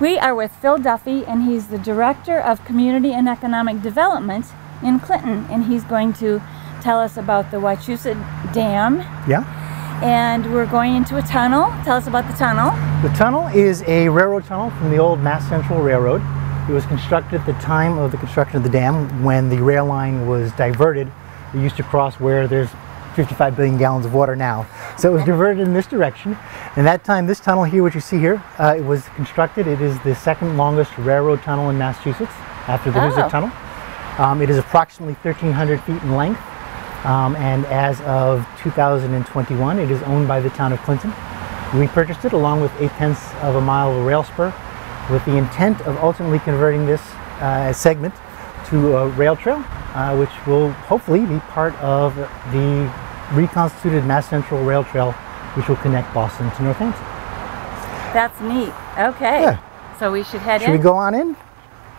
We are with Phil Duffy, and he's the Director of Community and Economic Development in Clinton, and he's going to tell us about the Wachusett Dam. Yeah. And we're going into a tunnel. Tell us about the tunnel. The tunnel is a railroad tunnel from the old Mass Central Railroad. It was constructed at the time of the construction of the dam when the rail line was diverted. It used to cross where there's 55 billion gallons of water now. So it was diverted in this direction. And that time, this tunnel here, which you see here, it was constructed. It is the second longest railroad tunnel in Massachusetts after the Wachusett Tunnel. It is approximately 1,300 feet in length. And as of 2021, it is owned by the town of Clinton. We purchased it along with 0.8 of a mile of rail spur with the intent of ultimately converting this segment to a rail trail, which will hopefully be part of the reconstituted Mass Central Rail Trail, which will connect Boston to Northampton. That's neat. Okay. Yeah. So we should head in? Should we go on in?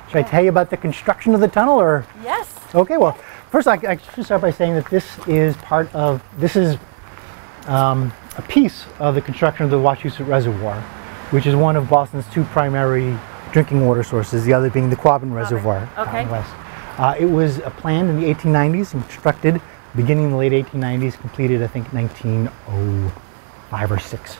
Should I tell you about the construction of the tunnel, or? Yes. Okay, well, first I should start by saying that this is a piece of the construction of the Wachusett Reservoir, which is one of Boston's two primary drinking water sources, the other being the Quabbin Reservoir out in the west. It was planned in the 1890s and constructed beginning in the late 1890s, completed I think 1905 or 6.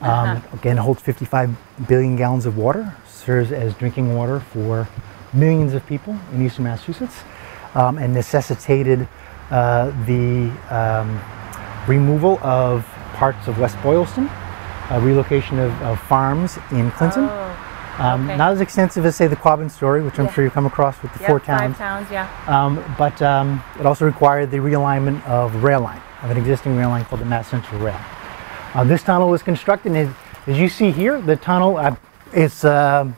Again, it holds 55 billion gallons of water, serves as drinking water for millions of people in eastern Massachusetts, and necessitated the removal of parts of West Boylston, relocation of farms in Clinton. Not as extensive as, say, the Quabbin story, which I'm sure you've come across with the 4 towns. 5 towns, yeah. But it also required the realignment of rail line, of an existing rail line called the Mass Central Rail. This tunnel was constructed, and as you see here, the tunnel is a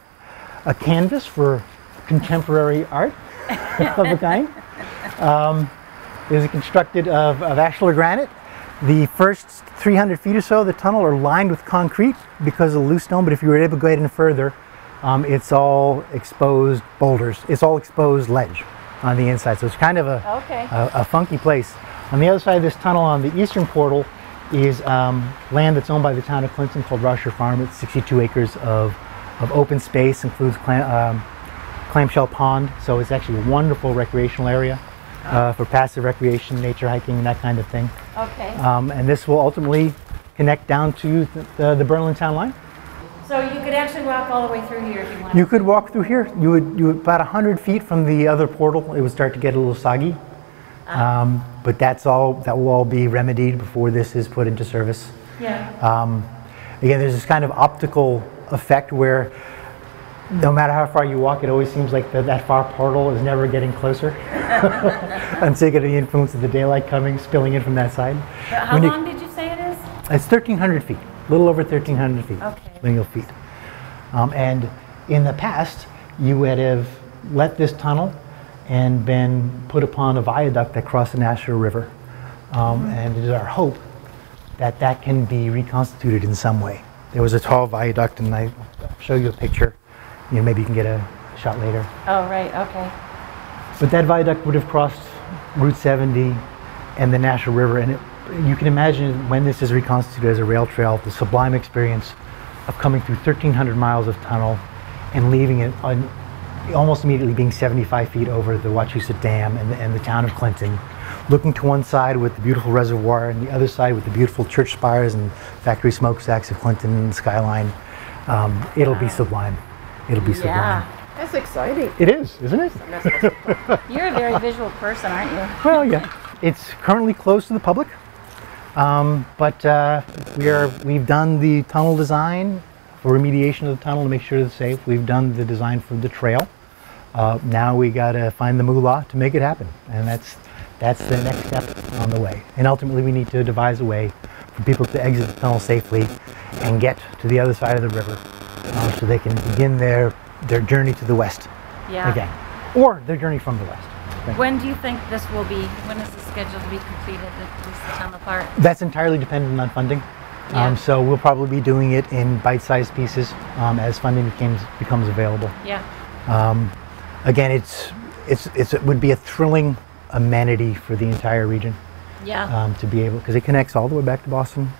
canvas for contemporary art of a kind. It was constructed of ashlar granite. The first 300 feet or so of the tunnel are lined with concrete because of the loose stone, but if you were able to go any further, it's all exposed boulders. It's all exposed ledge on the inside, so it's kind of a funky place. On the other side of this tunnel, on the eastern portal, is land that's owned by the town of Clinton called Rusher Farm. It's 62 acres of open space, includes clamshell pond, so it's actually a wonderful recreational area for passive recreation, nature hiking, that kind of thing. Okay. And this will ultimately connect down to the Berlin town line. So you could actually walk all the way through here if you wanted. You could walk through here. You would about 100 feet from the other portal, it would start to get a little soggy. But that will all be remedied before this is put into service. Yeah. Again, there's this kind of optical effect where no matter how far you walk, it always seems like that far portal is never getting closer until you get the influence of the daylight spilling in from that side. How long did you say it is? It's 1,300 feet, a little over 1,300 feet, lineal feet. And in the past, you would have let this tunnel and been put upon a viaduct that crossed the Nashua River. And it is our hope that that can be reconstituted in some way. There was a tall viaduct, and I'll show you a picture. You know, maybe you can get a shot later. Oh, right, okay. But that viaduct would have crossed Route 70 and the Nashua River, and you can imagine when this is reconstituted as a rail trail, the sublime experience of coming through 1,300 miles of tunnel and leaving it on almost immediately being 75 feet over the Waschusett Dam and the town of Clinton, looking to one side with the beautiful reservoir and the other side with the beautiful church spires and factory smokestacks of Clinton and the skyline. It'll be sublime. It'll be sublime. Yeah. That's exciting. It is, isn't it? You're a very visual person, aren't you? Well, yeah. It's currently closed to the public, but we've done the tunnel design for remediation of the tunnel to make sure it's safe. We've done the design for the trail. Now we got to find the moolah to make it happen, and that's the next step on the way. And ultimately, we need to devise a way for people to exit the tunnel safely and get to the other side of the river, so they can begin their journey to the west again, or their journey from the west. Right. When do you think when is this scheduled to be completed, this tunnel part? That's entirely dependent on funding. Yeah. So we'll probably be doing it in bite-sized pieces as funding becomes available. Yeah. Again, it would be a thrilling amenity for the entire region. Yeah. To be able, because it connects all the way back to Boston.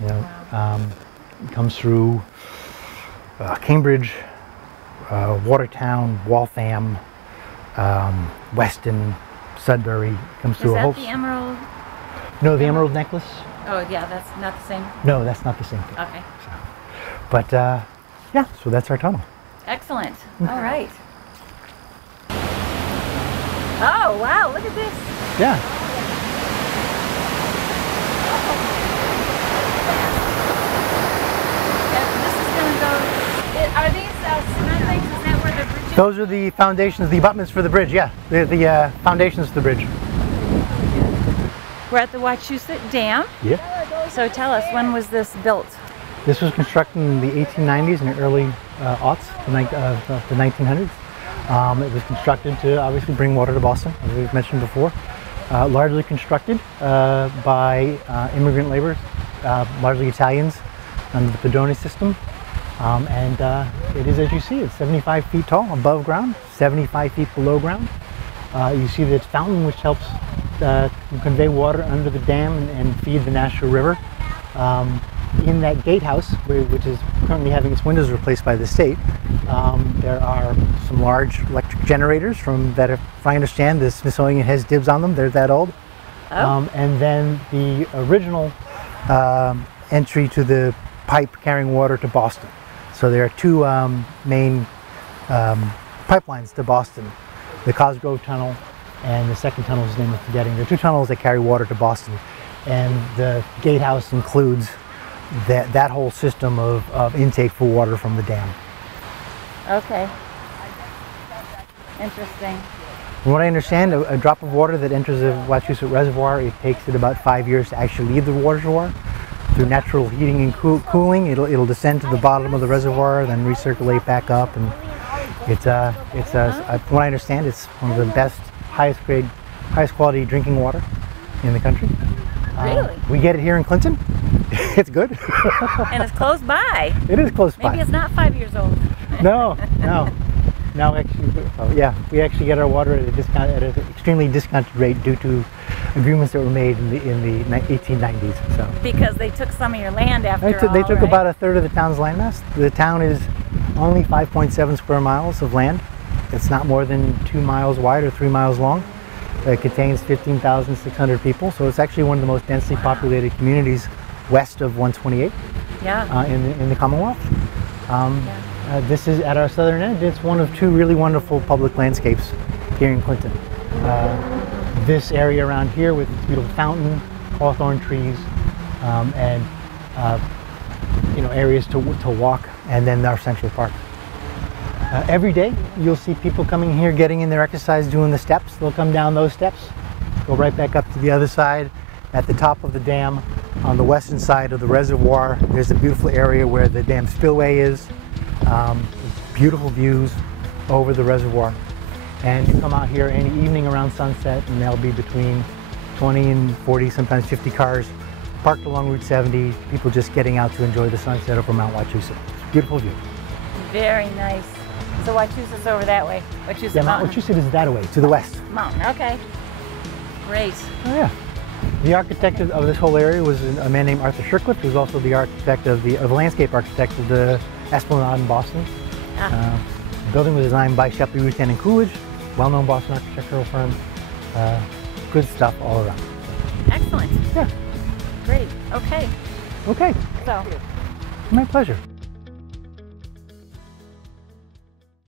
You know, it comes through Cambridge, Watertown, Waltham, Weston, Sudbury comes Is through a that whole. the emerald? No, the emerald necklace. Oh yeah, that's not the same. No, that's not the same thing. Okay. So, but yeah, so that's our tunnel. Excellent. All right. Oh wow! Look at this. Yeah. This is going to go. Are these cement things? Is that where the bridge is? Those are the foundations, the abutments for the bridge. Yeah, the foundations of the bridge. We're at the Wachusett Dam. Yeah. So tell us, when was this built? This was constructed in the 1890s and the early aughts, the 1900s. It was constructed to obviously bring water to Boston, as we've mentioned before. Largely constructed by immigrant laborers, largely Italians, under the Pedone system. And it is, as you see, it's 75 feet tall above ground, 75 feet below ground. You see the fountain, which helps convey water under the dam and feed the Nashua River. In that gatehouse, which is currently having its windows replaced by the state, there are some large electric generators that, if I understand, the Smithsonian has dibs on them. They're that old. Oh. And then the original entry to the pipe carrying water to Boston. So there are two main pipelines to Boston, the Cosgrove Tunnel and the second tunnel, whose name I'm forgetting. There are two tunnels that carry water to Boston, and the gatehouse includes that whole system of intake for water from the dam. Okay. Interesting. From what I understand, a drop of water that enters the Wachusett Reservoir, it takes it about 5 years to actually leave the reservoir. Through natural heating and cooling, it'll descend to the bottom of the reservoir, then recirculate back up, and from what I understand, it's one of the best, highest quality drinking water in the country. Really? We get it here in Clinton. It's good. And it's close by. It is close by. Maybe it's not 5 years old. No. Actually, yeah, we actually get our water at a discount, at an extremely discounted rate due to agreements that were made in the 1890s. So Because they took some of your land after all, they took right? about a third of the town's landmass. The town is only 5.7 square miles of land. It's not more than 2 miles wide or 3 miles long. It contains 15,600 people, so it's actually one of the most densely populated communities west of 128 Yeah. in the Commonwealth. This is at our southern end. It's one of two really wonderful public landscapes here in Clinton. This area around here with its beautiful fountain, hawthorn trees, and areas to walk, and then our Central Park. Every day you'll see people coming here, getting in their exercise, doing the steps. They'll come down those steps, go right back up to the other side. At the top of the dam, on the western side of the reservoir, there's a beautiful area where the dam spillway is. Beautiful views over the reservoir. And you come out here any evening around sunset, and there'll be between 20 and 40, sometimes 50 cars parked along Route 70, people just getting out to enjoy the sunset over Mount Wachusett. Beautiful view. Very nice. So Wachusett's over that way. Wachusett Yeah, Mount Mountain. Wachusett is that way, to the west. Mountain, okay. Great. Oh yeah. The architect of this whole area was a man named Arthur Shirkliff, who's also the architect of the landscape architect of the Esplanade in Boston. The building was designed by Shepley, Rutan and Coolidge, well-known Boston architectural firm. Good stuff all around. Excellent. Yeah. Great. Okay. Okay. So. My pleasure.